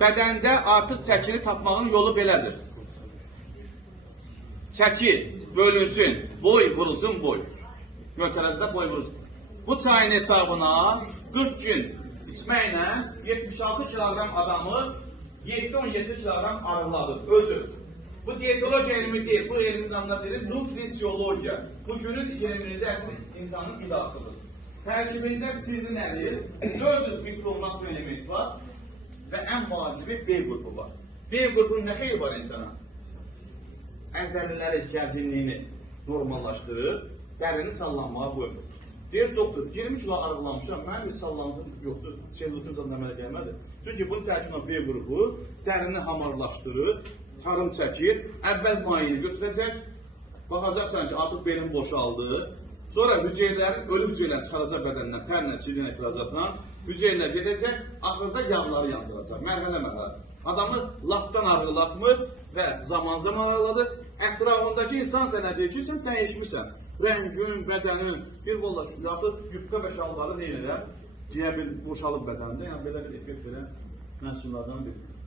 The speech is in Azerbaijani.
bədəndə artıq çəkini tapmağın yolu belədir. Çəki bölünsün, boy vurulsun boy. Götərəzdə boy vurulsun. Bu çayın hesabına 40 gün içməklə 76 kilogram adamı 7-17 kilogram arıladır, özü. Bu diyetoloji elmi deyil, bu elmin adına deyilir nutrisyologiya. Bu günün elmində əsl insanın qidasıdır. Tərkibində sirri nədir? 400 mikronat element var və ən vacibi B qrupu var. B qrupunun nə xeyri var insana? Əzəliləri gərginliyini normallaşdırır, dərini sallanmağa qoymur. Deyir, doktor, 20 kilo arıqlamışam, mənim bir sallantım yoxdur, selülitin zaten əmələ gəlmədi. Çünki bunun tərkibində B qrupu dərini hamarlaşdırır, tarım çəkir, əvvəl mayını götürəcək, baxacaqsan ki, artıq belin boşaldı, sonra hüceyrələrin, ölü hüceyrələrini çıxaracaq bədəndən, tərlə, silinə, filazatla, hüceyrələr gedəcək, axırda yağları yandıracaq, mərhələ-mərhələ. Adamı lapdan arıqlatmır və zaman-zaman arıqladır. Ətrafındakı insan sənə deyir ki, sən dəyişmirsən. Rəngün, bədənin, bir valla artıq yubka və şalvarı deyirlər, deyə bir boşalıb bədəndə, yəni belə bir effekt verən məhsullardan biri.